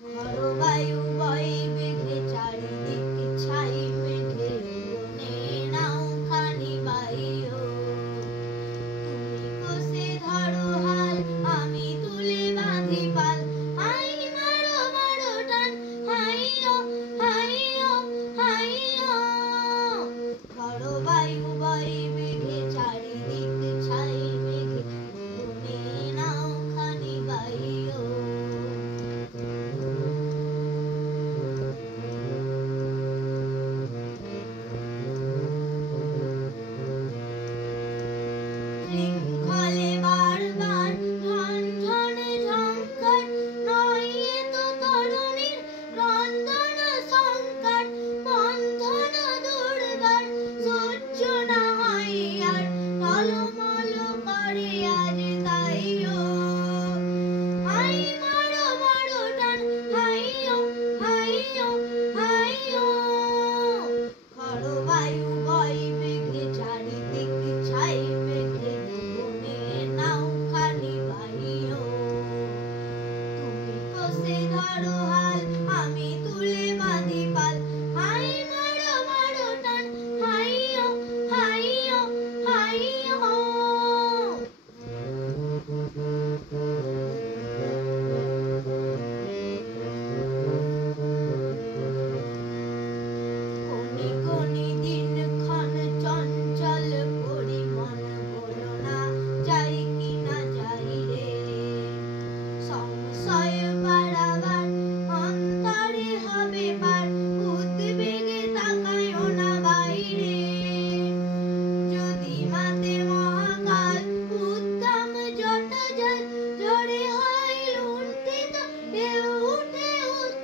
ঝড় বায়ু বয় বেগে চারিদিক ছাই মেঘে উড়নে নাওখানি বাইও তুমি কোসে ধরো হাল আমি তুলে বাঁধি পাল হাই মারো মারো টান হাইও হাইও হাইও ঝড় বায়ু বয় বেগে চারিদিক ছাই মেঘে উড়নে নাওখানি বাইও শৃঙ্খলে বারবার ঝনঝনে ঝংকার নয় এ তো তরুণীর ক্রন্দন সংকার বন্ধন দুর্বার সহ্য না হয় আর টলমল করে আজ তাইও হাই মারো মারো টান হাইও হাইও হাইও ঝড় বায়ু বয় বেগে চারিদিক ছাই মেঘে উড়নে নাওখানি বাইও তুমি কোসে ধরো হাল আমি তুলে বাঁধি পাল